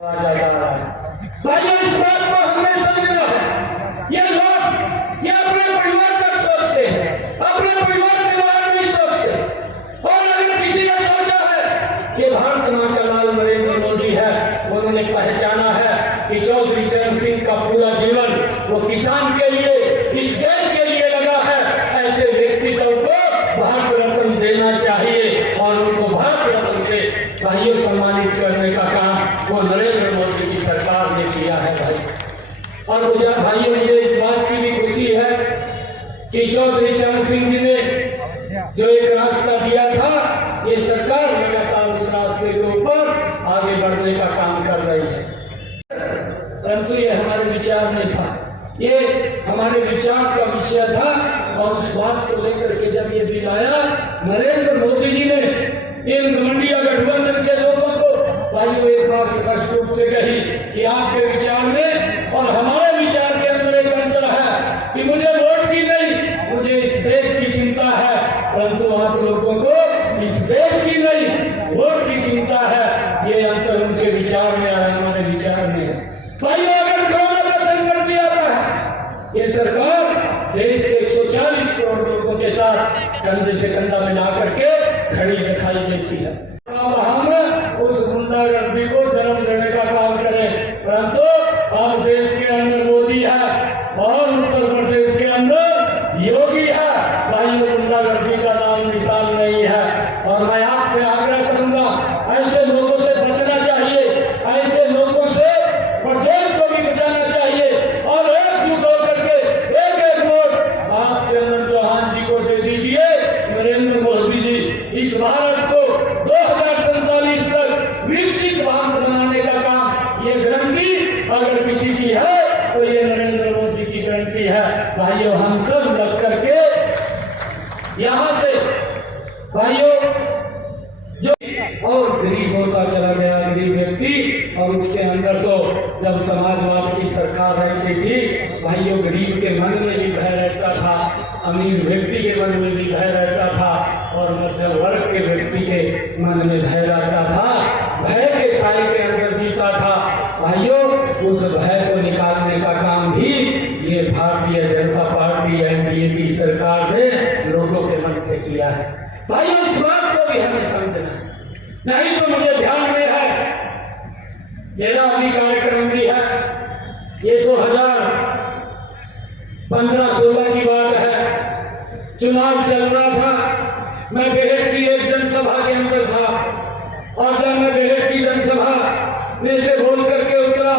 भाइयों, इस बात को हमने समझना है। ये लोग ये अपने परिवार तक सोचते हैं, अपने परिवार से बाहर नहीं सोचते। और अगर किसी ने सोचा है ये भारत मां का लाल नरेंद्र मोदी है, उन्होंने पहचाना है कि चौधरी चरण सिंह का पूरा जीवन वो किसान के लिए, इस देश के लिए लगा है, ऐसे व्यक्तित्व को भारत रत्न देना चाहिए और उनको भारत रत्न से भाइयों सम्मानित करने का काम वो नरेंद्र मोदी की सरकार ने किया है भाई। और मुझे भाइयों, मुझे इस बात की भी खुशी है कि चौधरी चरण सिंह जी ने जो एक रास्ता दिया था, ये सरकार लगातार उस रास्ते के ऊपर आगे बढ़ने का काम कर रही है। परंतु ये हमारे विचार में था, ये हमारे विचार का विषय था। और उस बात को लेकर के जब ये बिल आया, नरेंद्र मोदी जी ने इन मंडिया गठबंधन के लोगों को भाइयों एक बात स्पष्ट रूप से कही कि आपके विचार में और हमारे विचार के अंदर एक अंतर है कि मुझे वोट की नहीं, मुझे इस देश की चिंता है, परंतु आप लोगों को इस देश की नहीं, वोट की चिंता है। ये अंतर उनके विचार में और हमारे विचार में है। भाइयों, अगर कोरोना का संकट भी आता है, ये सरकार देश के 140 करोड़ लोगों के साथ कंधे से कंधा मिला करके खड़ी दिखाई देती है। और हम उस गुंडागर्दी को जन्म देने का काम करें, परंतु हम देश के अंदर मोदी है और उत्तर प्रदेश के अंदर योगी है। भाइयों, गुंडागर्दी का नाम निशान नहीं है। और मैं आपसे आग्रह करूंगा, ऐसे लोगों से बचना चाहिए, ऐसे लोगों से प्रदेश को भी बचाना चाहिए। और एकजुट होकर के एक वोट आप चंदन चौहान जी को दे दीजिए। नरेंद्र मोदी जी इस भारत को 2047 तक विकसित भारत बनाने का काम, ये गारंटी अगर किसी की है तो ये नरेंद्र मोदी की गारंटी है। भाइयों, हम सब लग करके यहाँ से भाइयों जो और गरीब होता चला गया, गरीब व्यक्ति। और उसके अंदर तो जब समाजवाद की सरकार रहती थी भाइयों, गरीब के मन में भी भय रहता था, अमीर व्यक्ति के मन में भी भय रहता था और मध्यम वर्ग के व्यक्ति के मन में भय रहता था। भय के साए के अंदर जीता था। भाइयों, उस भय को निकालने का काम भी ये भारतीय जनता पार्टी एनडीए की सरकार ने लोगों के मन से किया है। भाइयों, इस बात को भी हमें समझना है। नहीं तो मुझे ध्यान में है, मेरा अभी कार्यक्रम भी है, ये 2015-16 की बात है, चुनाव चल रहा था। मैं बेहट की एक जनसभा के अंदर था और जब मैं बेहट की जनसभा में से बोल करके उतरा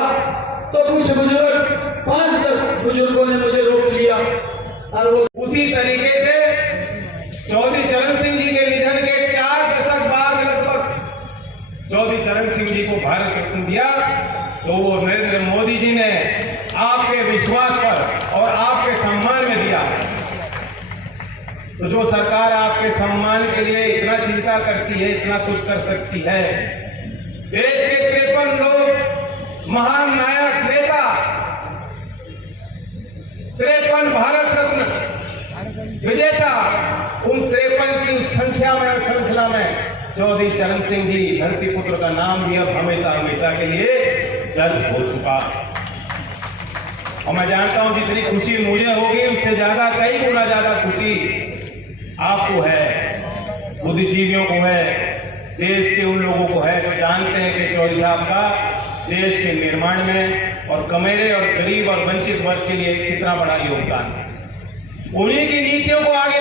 तो कुछ बुजुर्ग, 5-10 बुजुर्गों ने मुझे रोक लिया। और वो उसी तरीके से चौधरी चरण सिंह जी के निधन के 4 दशक बाद लगभग चौधरी चरण सिंह जी को भारत रत्न दिया, तो वो नरेंद्र मोदी जी ने आपके विश्वास पर और आपके सम्मान में दिया। तो जो सरकार आपके सम्मान के लिए इतना चिंता करती है, इतना कुछ कर सकती है, देश के 53 लोग, महान नायक नेता, 53 भारत रत्न विजेता, उन 53 की उस संख्या में और श्रृंखला में चौधरी चरण सिंह जी धरती पुत्र का नाम भी अब हमेशा हमेशा के लिए दर्ज हो चुका। और मैं जानता हूं जितनी खुशी मुझे होगी उससे ज्यादा, कई गुना ज्यादा खुशी आपको है, बुद्धिजीवियों को है, देश के उन लोगों को है जो जानते हैं कि चौधरी साहब का देश के निर्माण में और कमेरे और गरीब और वंचित वर्ग के लिए कितना बड़ा योगदान है। उन्हीं की नीतियों को आगे